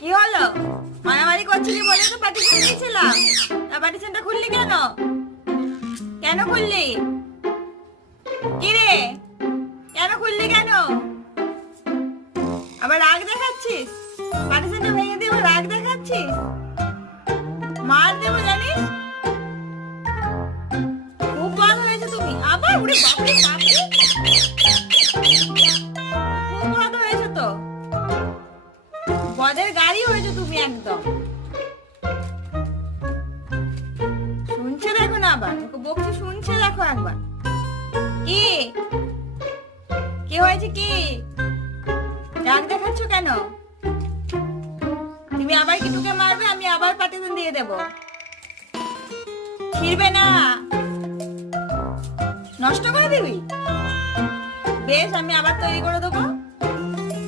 কি হলো? মারামারি করছিলি বলে তো পার্টিশন দিয়েছিলাম। তা পার্টিশনটা খুললি কেন? কেন খুললি? কি রে, কেন খুললি কেন? আবার রাগ দেখাচ্ছিস? পার্টিশনটা ভেঙে দিয়ে আবার রাগ দেখাচ্ছিস? মার দেবো জানিস? খুব ভালো হয়েছে তুমি। আবার উড়ে বাপরে বাপরে, খুব ভালো হয়েছে তো। বদের গাড়ি হয়েছে তুমি একদম। শুনছে দেখো না, আবার ওকে বকছে, শুনছে দেখো একবার। কি কি হয়েছে? কি রাগ দেখাচ্ছ কেন? তুমি আবার কিটুকে মারবে, আমি আবার পার্টিশন দিয়ে দেব। ছিড়বে না, নষ্ট করে দিবি? বেশ, আমি আবার তৈরি করে দেবো।